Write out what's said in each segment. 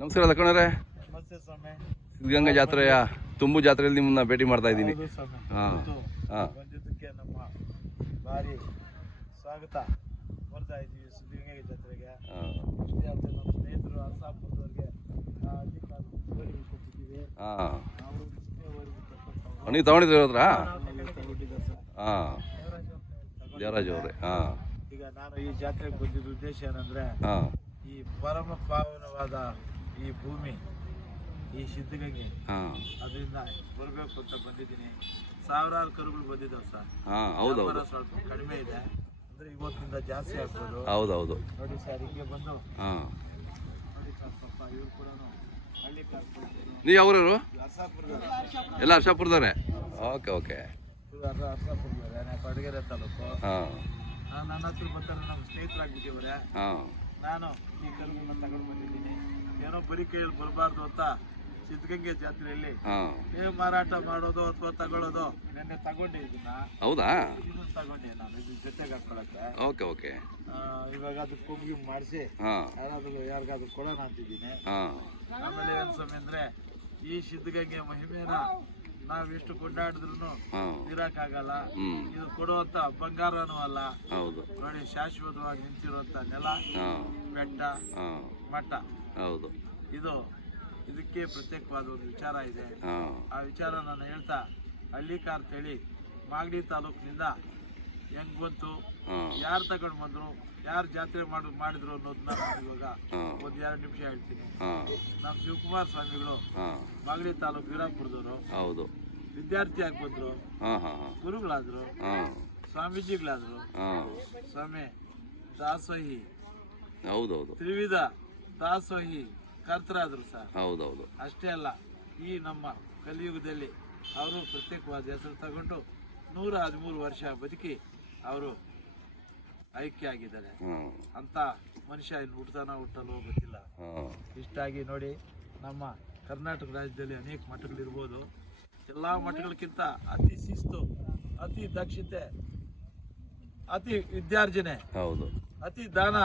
ನಮಸ್ಕಾರ ಲಕ್ಕಣ್ಣರೇ. ನಮಸ್ತೆ ಸ್ವಾಮಿ. ಸಿದ್ಧಗಂಗಾ ಜಾತ್ರೆಯ ತುಂಬು ಜಾತ್ರೆಯಲ್ಲಿ ನಿಮ್ಮನ್ನ ಭೇಟಿ ಮಾಡ್ತಾ ಇದ್ದೀನಿ. ಹೌದು ಸ್ವಾಮಿ. ಹಾಂ ಹಾಂ ಬಂದಿದ್ದಕ್ಕೆ ನಮ್ಮ ಭಾರಿ ಸ್ವಾಗತ ಬರ್ತಾ ಇದ್ದೀವಿ ಸಿದ್ಧಗಂಗಾ ಜಾತ್ರೆಗೆ. ಇಷ್ಟೇ ಅಲ್ಲದೆ ನಮ್ಮ ಸ್ನೇಹಿತರು ಅರಸಾಪುರದವ್ರಿಗೆ ಕೊಟ್ಟಿದ್ದೀವಿ. ಹಾಂ ಅವರು ನೀವು ತಗೊಂಡಿದ್ದೀರ ಹತ್ರ? ತಗೊಂಡಿದ್ದಾರೆ ಸರ್. ಹಾಂ ದೇವರಾಜ್ ಅವರೇ. ಹಾಂ ಈಗ ನಾನು ಈ ಜಾತ್ರೆಗೆ ಬಂದಿದ್ದ ಉದ್ದೇಶ ಏನಂದ್ರೆ, ಹಾಂ ಈ ಪರಮ ಪಾವನವಾದ ಈ ಭೂಮಿ, ಈ ಸಿದ್ಧಗಂಗೆ, ಅದರಿಂದ ಬರಬೇಕು ಅಂತ ಬಂದಿದ್ದೀನಿ. ಸಾವಿರಾರು ಕರುಗಳು ಬಂದಿದ್ದಾವೆ ಸರ್. ಹೌದೌದು, ಸ್ವಲ್ಪ ಕಡಿಮೆ ಇದೆ ಅಂದ್ರೆ ಇವತ್ತಿಂದ ಜಾಸ್ತಿ ಆಗ್ಬೋದು. ಹೌದೌದು. ನೋಡಿ ಸರ್, ಹಿಂಗೆ ಬಂದು ಹಾಂ ನೋಡಿ ಸರ್, ಪಾಪ ಇವ್ರು ಕೂಡ ಹಳ್ಳಿ ನೀವು ಯಾವ್ರವರು? ಅರಸಾಪುರದವ್ರು. ಎಲ್ಲ ಹರ್ಷಾಪುರದವ್ರೆ. Okay okay. ಅರಸಾಪುರದವ್ರೆ, ಕೊಡಗೆರೆ ತಾಲೂಕು. ಹಾಂ ನನ್ನ ಹತ್ರ ಬರ್ತಾರೆ, ನಮ್ಮ ಸ್ನೇಹಿತರಾಗ್ಬಿಟ್ಟಿವ್ರೆ. ಹಾಂ ನಾನು ಈ ಕರುಗಳನ್ನ ತಗೊಂಡು ಬಂದಿದ್ದೀನಿ. ಏನೋ ಬರೀ ಕೈಯಲ್ಲಿ ಬರಬಾರ್ದು ಅಂತ ಸಿದ್ಧಗಂಗೆ ಜಾತ್ರೆಯಲ್ಲಿ ಮಾರಾಟ ಮಾಡೋದು ಅಥವಾ ತಗೊಳ್ಳೋದು. ನೆನ್ನೆ ತಗೊಂಡೆ ಇದನ್ನ. ಹೌದಾ? ಇದನ್ನ ತಗೊಂಡೆ ನಾನು, ಇದ್ರ ಜೊತೆಗೆ ಹಾಕೊಳಕ್ಕೆ. Okay okay. ಇವಾಗ ಅದು ಕೊಂಬಿ ಮಾಡಿಸಿ ಯಾರಿಗಾದ್ರು ಕೊಡೋಣ ಅಂತಿದ್ದೀನಿ. ಆಮೇಲೆ ಏನ್ ಸ್ವಾಮಿ ಅಂದ್ರೆ, ಈ ಸಿದ್ಧಗಂಗೆ ಮಹಿಮೆನ ನಾವೆಷ್ಟು ಕೊಂಡಾಡಿದ್ರು ಇರಕ್ಕಾಗಲ್ಲ. ಇದು ಕೊಡುವಂತ ಬಂಗಾರನೂ ಅಲ್ಲ. ಹೌದು. ನೋಡಿ, ಶಾಶ್ವತವಾಗಿ ನಿಂತಿರುವಂತ ನೆಲ, ಬೆಟ್ಟ, ಮಠ. ಹೌದು. ಇದಕ್ಕೆ ಪ್ರತ್ಯೇಕವಾದ ಒಂದು ವಿಚಾರ ಇದೆ. ಆ ವಿಚಾರ ನಾನು ಹೇಳ್ತಾ, ಹಳ್ಳಿಕಾರ್ ಅಂತೇಳಿ ಮಾಗಡಿ ತಾಲೂಕಿನಿಂದ ಹೆಂಗ್ ಬಂತು, ಯಾರು ತಗೊಂಡು ಬಂದ್ರು, ಯಾರು ಜಾತ್ರೆ ಮಾಡಿದ್ರು ಅನ್ನೋದನ್ನ ನಾನು ಇವಾಗ ಒಂದ್ 2 ನಿಮಿಷ ಹೇಳ್ತೀನಿ. ನಮ್ಮ ಶಿವಕುಮಾರ್ ಸ್ವಾಮಿಗಳು ಮಾಗಡಿ ತಾಲೂಕು ವೀರಾಪುರದವರು. ಹೌದು. ವಿದ್ಯಾರ್ಥಿಯಾಗಿ ಬಂದ್ರು, ಗುರುಗಳಾದ್ರು, ಸ್ವಾಮೀಜಿಗಳಾದ್ರು, ಸ್ವಾಮಿ ದಾಸೋಹಿ, ಹೌದೌದು, ತ್ರಿವಿಧ ದಾಸೋಹಿ ಕರ್ತರಾದ್ರು ಸರ್. ಹೌದೌದು. ಅಷ್ಟೇ ಅಲ್ಲ, ಈ ನಮ್ಮ ಕಲಿಯುಗದಲ್ಲಿ ಅವರು ಪ್ರತ್ಯೇಕವಾದ ಹೆಸರು ತಗೊಂಡು 113 ವರ್ಷ ಬದುಕಿ ಅವರು ಐಕ್ಯ ಆಗಿದ್ದಾರೆ. ಅಂತ ಮನುಷ್ಯ ಇನ್ನು ಹುಟ್ಟಲ್ವೋ ಗೊತ್ತಿಲ್ಲ. ಇಷ್ಟಾಗಿ ನೋಡಿ, ನಮ್ಮ ಕರ್ನಾಟಕ ರಾಜ್ಯದಲ್ಲಿ ಅನೇಕ ಮಠಗಳಿರ್ಬೋದು. ಎಲ್ಲಾ ಮಠಗಳಕ್ಕಿಂತ ಅತಿ ಶಿಸ್ತು, ಅತಿ ದಕ್ಷತೆ, ಅತಿ ವಿದ್ಯಾರ್ಜನೆ, ಹೌದು, ಅತಿ ದಾನ,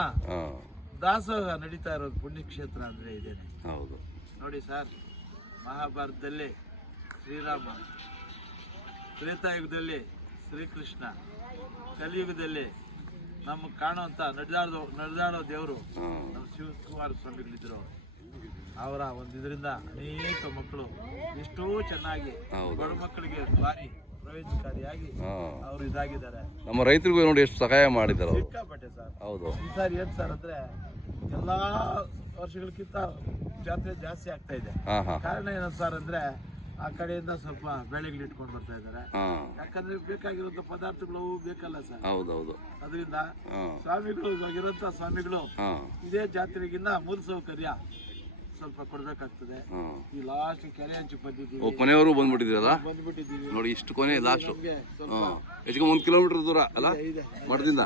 ದಾಸೋಹ ನಡೀತಾ ಇರೋದು ಪುಣ್ಯಕ್ಷೇತ್ರ ಅಂದ್ರೆ ಇದೇನೆ. ಹೌದು. ನೋಡಿ ಸರ್, ಮಹಾಭಾರತದಲ್ಲಿ ಶ್ರೀರಾಮ, ತ್ರೇತಾಯುಗದಲ್ಲಿ ಶ್ರೀಕೃಷ್ಣ, ಕಲಿಯುಗದಲ್ಲಿ ನಮಗೆ ಕಾಣುವಂತ ನಡೆದಾಡೋ ದೇವರು ನಮ್ಮ ಶಿವಕುಮಾರ ಸ್ವಾಮಿಗಳಿದ್ರು. ಅವರ ಒಂದು ಇದರಿಂದ ಅನೇಕ ಮಕ್ಕಳು ಎಷ್ಟೋ ಚೆನ್ನಾಗಿ ಬಡ ಮಕ್ಕಳಿಗೆ ಭಾರಿ ಪ್ರಯೋಜನಕಾರಿಯಾಗಿ ಅವರು ಇದಾಗಿದ್ದಾರೆ. ನಮ್ಮ ರೈತರಿಗೂ ನೋಡಿ ಎಷ್ಟು ಸಹಾಯ ಮಾಡಿದ್ದಾರೆ. ಸಿಕ್ಕಾಪಟ್ಟೆ ಸರ್. ಹೌದು. ಈ ಸಾರಿ ಏನ್ ಸರ್ ಅಂದ್ರೆ, ಎಲ್ಲಾ ವರ್ಷಗಳಕ್ಕಿಂತ ಜಾತ್ರೆ ಜಾಸ್ತಿ ಆಗ್ತಾ ಇದೆ. ಕಾರಣ ಏನು ಸರ್ ಅಂದ್ರೆ, ಆ ಕಡೆಯಿಂದ ಸ್ವಲ್ಪ ಬೆಳೆಗಳು ಇಟ್ಕೊಂಡು ಬರ್ತಾ ಇದ್ದಾರೆ. ಯಾಕಂದ್ರೆ ಬೇಕಾಗಿರುವಂತ ಪದಾರ್ಥಗಳು ಬೇಕಲ್ಲ ಸರ್. ಹೌದೌದು. ಅದರಿಂದ ಸ್ವಾಮಿಗಳು, ಇವಾಗಿರುವಂತ ಸ್ವಾಮಿಗಳು ಇದೇ ಜಾತ್ರೆಗಿನ್ನ ಮೂಲಸೌಕರ್ಯ ಸ್ವಲ್ಪ ಕೊಡ್ಬೇಕಾಗ್ತದೆ. ಈ ಲಾಸ್ಟ್ ಕೆರೆ ಹಂಚಿ ಬಂದಿದ್ದೀವಿ. ಕೊನೆಯವರು ಬಂದ್ಬಿಟ್ಟಿದ್ದೀರಲ್ಲ? ಬಂದ್ಬಿಟ್ಟಿದ್ದೀವಿ ನೋಡಿ, ಇಷ್ಟು ಕೊನೆ ಲಾಸ್ಟ್ ಹೆಚ್ಚಿಗೆ 1 ಕಿಲೋಮೀಟರ್ ದೂರ ಅಲ್ಲ ಮಠದಿಂದ.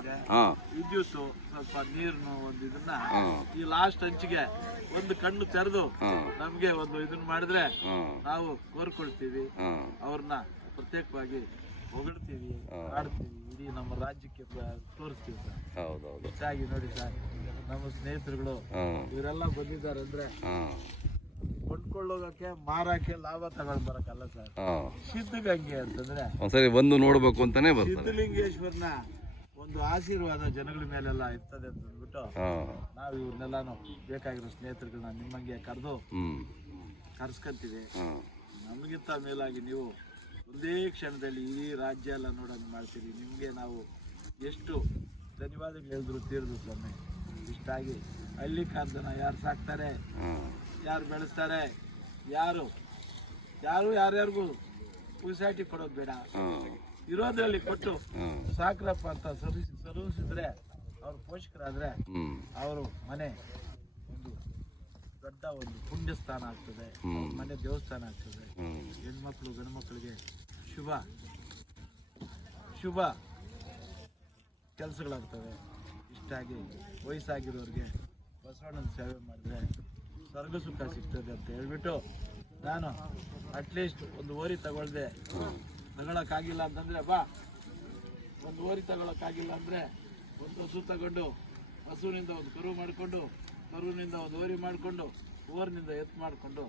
ವಿದ್ಯುತ್ ಸ್ವಲ್ಪ ನೀರ್ನು ಒಂದು ಇದನ್ನ ಈ ಲಾಸ್ಟ್ ಹಂಚಿಗೆ ಒಂದು ಕಣ್ಣು ತೆರೆದು ನಮ್ಗೆ ಒಂದು ಇದನ್ನ ಮಾಡಿದ್ರೆ ನಾವು ಕೋರ್ಕೊಳ್ತೀವಿ. ಅವ್ರನ್ನ ಪ್ರತ್ಯೇಕವಾಗಿ ಹೊಗಳ್ತೀವಿ, ಆಡ್ತೀವಿ, ಇಡೀ ನಮ್ಮ ರಾಜ್ಯಕ್ಕೆ ತೋರಿಸ್ತೀವಿ ಸರ್. ಹೌದೌದು. ಹೆಚ್ಚಾಗಿ ನೋಡಿ ಸರ್, ನಮ್ಮ ಸ್ನೇಹಿತರುಗಳು ಇವರೆಲ್ಲ ಬಂದಿದ್ದಾರೆ ಅಂದ್ರೆ ಕೊಂಡ್ಕೊಳ್ಳೋಕೆ, ಮಾರಕ್ಕೆ, ಲಾಭ ತಗೊಂಡ್ ಬರಕಲ್ಲ ಸರ್. ಸಿದ್ಧಗಂಗೆ ಅಂತಂದ್ರೆ ಒಂದ್ಸರಿ ಬಂದು ನೋಡ್ಬೇಕು ಅಂತಾನೆ ಸಿದ್ಧಲಿಂಗೇಶ್ವರನ ಒಂದು ಆಶೀರ್ವಾದ ಜನಗಳ ಮೇಲೆಲ್ಲ ಇರ್ತದೆ ಅಂತ ಅಂದ್ಬಿಟ್ಟು ನಾವು ಇವ್ರನ್ನೆಲ್ಲಾನು ಬೇಕಾಗಿರೋ ಸ್ನೇಹಿತರುಗಳನ್ನ ನಿಮ್ಮಂಗೆ ಕರ್ಸ್ಕೊಂತೀವಿ. ನಮಗಿಂತ ಮೇಲಾಗಿ ನೀವು ಒಂದೇ ಕ್ಷಣದಲ್ಲಿ ಈ ರಾಜ್ಯ ಎಲ್ಲ ನೋಡೋದು ಮಾಡ್ತೀರಿ. ನಿಮ್ಗೆ ನಾವು ಎಷ್ಟು ಧನ್ಯವಾದಗಳು ಹೇಳಿದ್ರು ತೀರ್ದು ಸ್ವಾಮಿ. ಇಷ್ಟಾಗಿ ಹಳ್ಳಿ ಕಾರ್ದನ ಯಾರು ಸಾಕ್ತಾರೆ, ಯಾರು ಬೆಳೆಸ್ತಾರೆ, ಯಾರ್ಯಾರಿಗೂ ಪುಸಾಟಿ ಕೊಡೋದು ಬೇಡ. ಇರೋದ್ರಲ್ಲಿ ಕೊಟ್ಟು ಸಾಕ್ರಪ್ಪ ಅಂತ ಸಲ್ಲಿಸಿದ್ರೆ, ಅವ್ರ ಪೋಷಕರಾದ್ರೆ ಅವರು ಮನೆ ಒಂದು ದೊಡ್ಡ ಒಂದು ಪುಣ್ಯ ಸ್ಥಾನ ಆಗ್ತದೆ, ಮನೆ ದೇವಸ್ಥಾನ ಆಗ್ತದೆ. ಹೆಣ್ಮಕ್ಳು ಗಂಡು ಮಕ್ಕಳಿಗೆ ಶುಭ ಕೆಲಸಗಳಾಗ್ತವೆ. ಇಷ್ಟಾಗಿ ವಯಸ್ಸಾಗಿರೋರಿಗೆ ಬಸವಣ್ಣನ ಸೇವೆ ಮಾಡಿದ್ರೆ ಸ್ವರ್ಗ ಸುಖ ಸಿಗ್ತದೆ ಅಂತ ಹೇಳ್ಬಿಟ್ಟು, ನಾನು ಅಟ್ಲೀಸ್ಟ್ ಒಂದು ಓರಿ ತಗೊಳಕ್ಕಾಗಿಲ್ಲ ಅಂತಂದ್ರೆ, ಒಂದು ಓರಿ ತಗೊಳಕ್ಕಾಗಿಲ್ಲ ಅಂದ್ರೆ ಒಂದು ಹಸು ತಗೊಂಡು, ಹಸುವಿನಿಂದ ಒಂದು ಕರು ಮಾಡಿಕೊಂಡು, ಕರುವಿನಿಂದ ಒಂದು ಓರಿ ಮಾಡಿಕೊಂಡು, ಓರ್ನಿಂದ ಎತ್ತು ಮಾಡಿಕೊಂಡು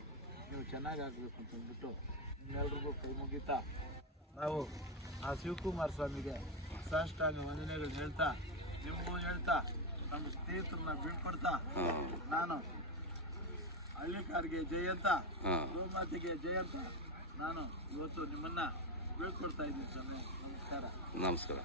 ನೀವು ಚೆನ್ನಾಗಿ ಆಗಬೇಕು ಅಂತ ಅಂದ್ಬಿಟ್ಟು ನಿಮ್ಮೆಲ್ರಿಗೂ ಕೈ ಮುಗಿತಾ ನಾವು ಆ ಶಿವಕುಮಾರ ಸ್ವಾಮಿಗೆ ಸಾಷ್ಟಾಂಗ ವಂದನೆಗಳು ಹೇಳ್ತಾ ನಿಮಗೂ ಹೇಳ್ತಾ ನಮ್ಮ ಸ್ನೇಹಿತರನ್ನ ಬೀಳ್ಕೊಡ್ತಾ ನಾನು ಹಳ್ಳಿಕಾರ್ಗೆ ಜೈ ಅಂತ ಗೋಮಾತೆಗೆ ಜೈ ಅಂತ ನಾನು ಇವತ್ತು ನಿಮ್ಮನ್ನ ಬೀಳ್ಕೊಡ್ತಾ ಇದ್ದೀನಿ ಸ್ವಾಮಿ. ನಮಸ್ಕಾರ. ನಮಸ್ಕಾರ.